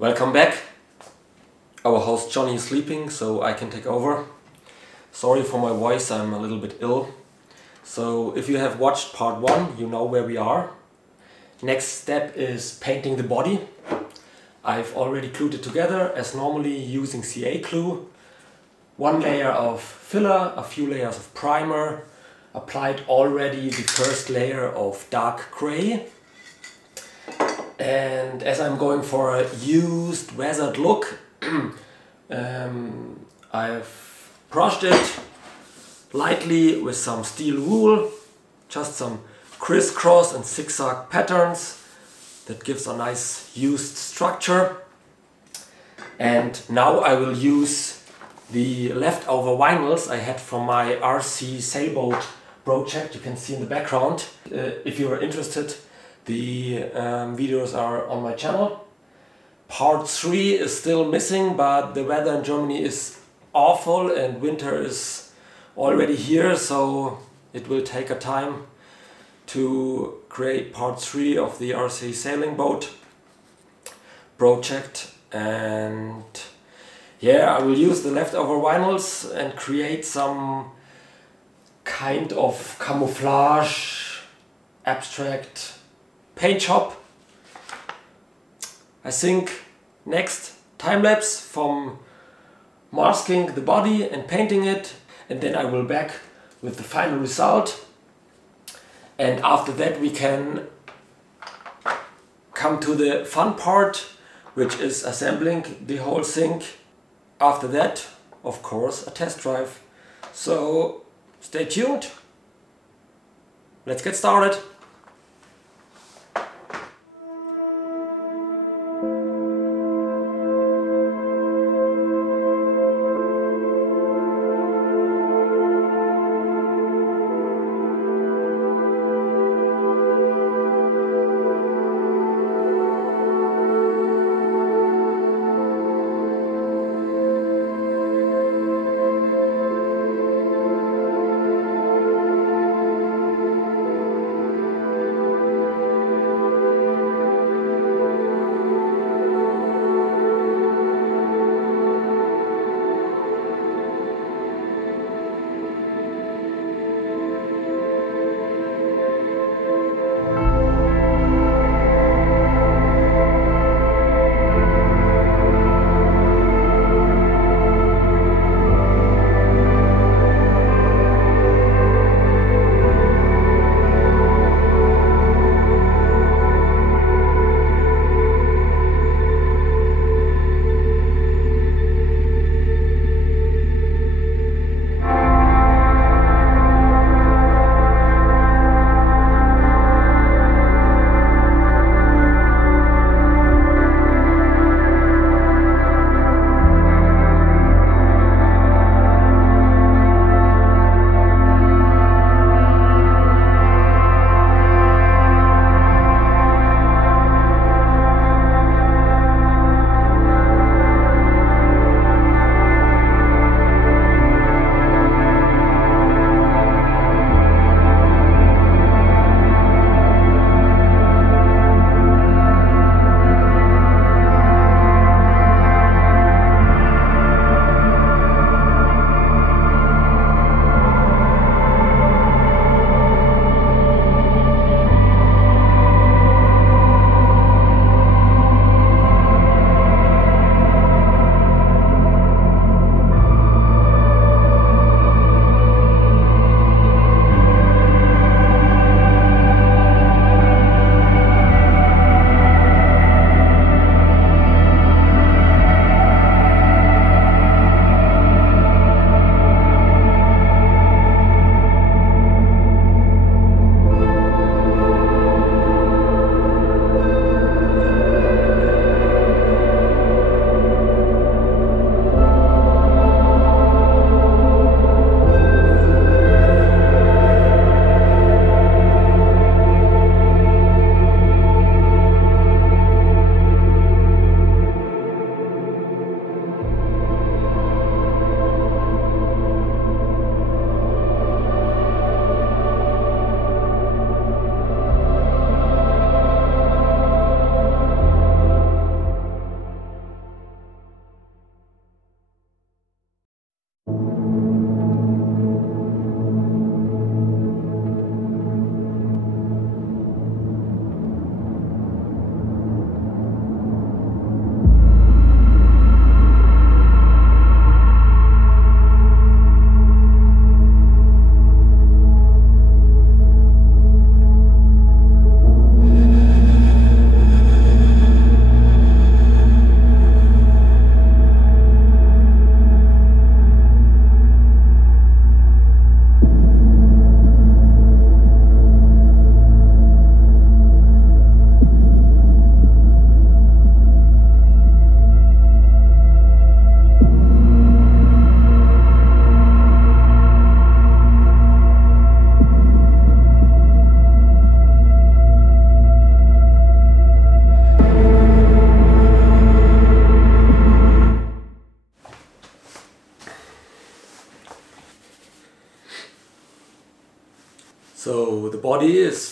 Welcome back. Our host Johnny is sleeping, so I can take over. Sorry for my voice, I'm a little bit ill. So if you have watched part 1, you know where we are. Next step is painting the body. I've already glued it together as normally using CA glue. One layer of filler, a few layers of primer. Applied already the first layer of dark gray. And as I'm going for a used, weathered look, I've brushed it lightly with some steel wool, just some crisscross and zigzag patterns that gives a nice used structure. And now I will use the leftover vinyls I had from my RC sailboat project. You can see in the background. If you are interested, the videos are on my channel. Part 3 is still missing, but the weather in Germany is awful and winter is already here, so it will take a time to create part 3 of the RC sailing boat project. And yeah, I will use the leftover vinyls and create some kind of camouflage abstract paint job. I think next time-lapse from masking the body and painting it, and then I will back with the final result. And after that we can come to the fun part, which is assembling the whole thing. After that, of course, a test drive. So stay tuned. Let's get started.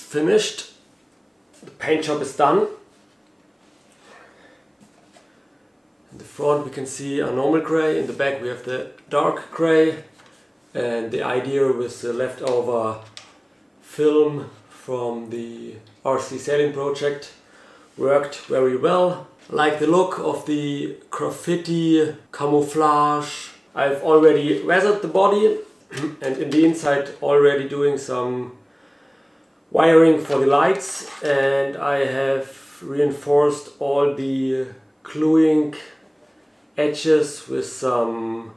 finished. The paint job is done. In the front we can see a normal gray, in the back we have the dark gray, and the idea with the leftover film from the RC sailing project worked very well. I like the look of the graffiti camouflage. I've already weathered the body and in the inside already doing some wiring for the lights, and I have reinforced all the gluing edges with some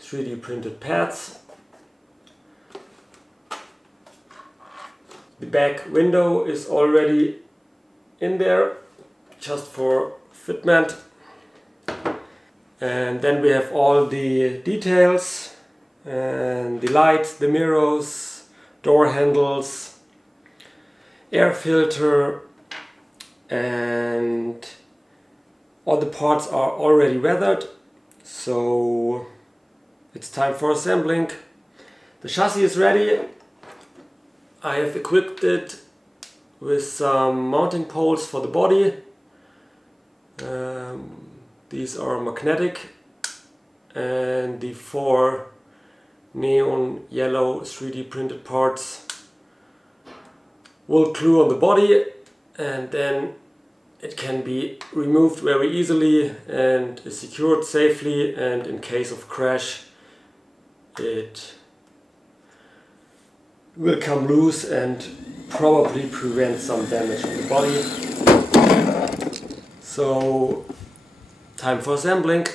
3D printed pads. The back window is already in there just for fitment, and then we have all the details and the lights, the mirrors, door handles, air filter, and all the parts are already weathered, so it's time for assembling. The chassis is ready. I have equipped it with some mounting poles for the body. These are magnetic, and the 4 neon yellow 3D printed parts will glue on the body, and then it can be removed very easily and is secured safely, and in case of crash it will come loose and probably prevent some damage on the body. So, time for assembling.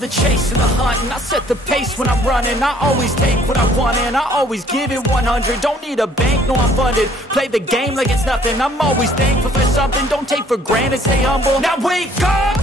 love the chase and the hunt, and I set the pace when I'm running. I always take what I want and I always give it 100. Don't need a bank, no I'm funded. Play the game like it's nothing. I'm always thankful for something. Don't take for granted, stay humble. Now wake up!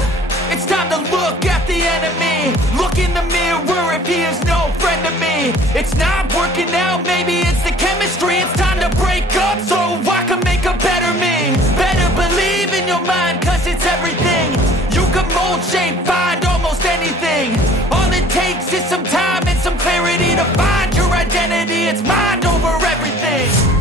It's time to look at the enemy. Look in the mirror if he is no friend to me. It's not working out, maybe it's the chemistry. It's time to break up so I can make a better me. Better believe in your mind, cause it's everything. You can mold, shape, find almost anything. All it takes is some time and some clarity to find your identity. It's mind over everything.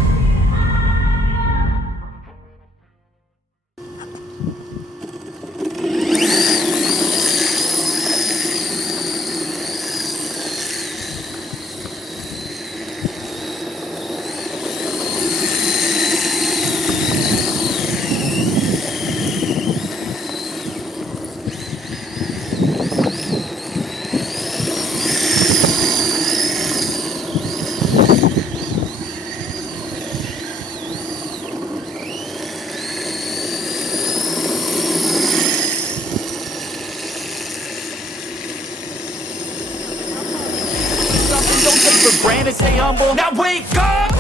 Don't take for granted, stay humble. Now wake up!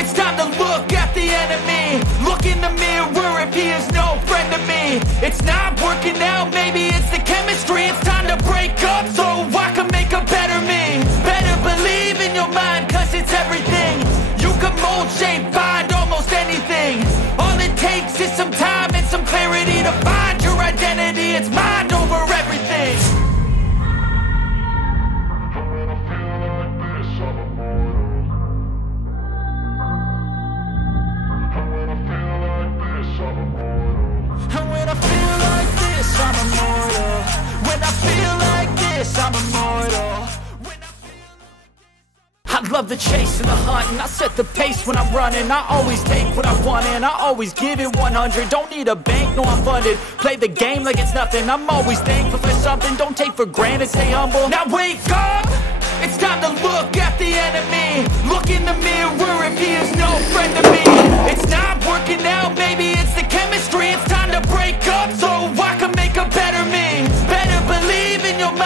It's time to look at the enemy. Look in the mirror if he is no friend to me. It's not working out, maybe it's the chemistry. It's time to break up so I can make a better me. Better believe in your mind, cause it's everything. You can mold, shape, find almost anything. All it takes is some time and some clarity to find your identity. It's mind over everything. I'm immortal. When I feel like this, I'm immortal. I love the chase and the hunt, and I set the pace when I'm running. I always take what I want and I always give it 100. Don't need a bank, no I'm funded. Play the game like it's nothing. I'm always thankful for something. Don't take for granted, stay humble. Now wake up! It's time to look at the enemy. Look in the mirror if he is no friend to me. It's not working out, maybe it's the chemistry. It's time to break up so I can make a better me. Better believe in your mind.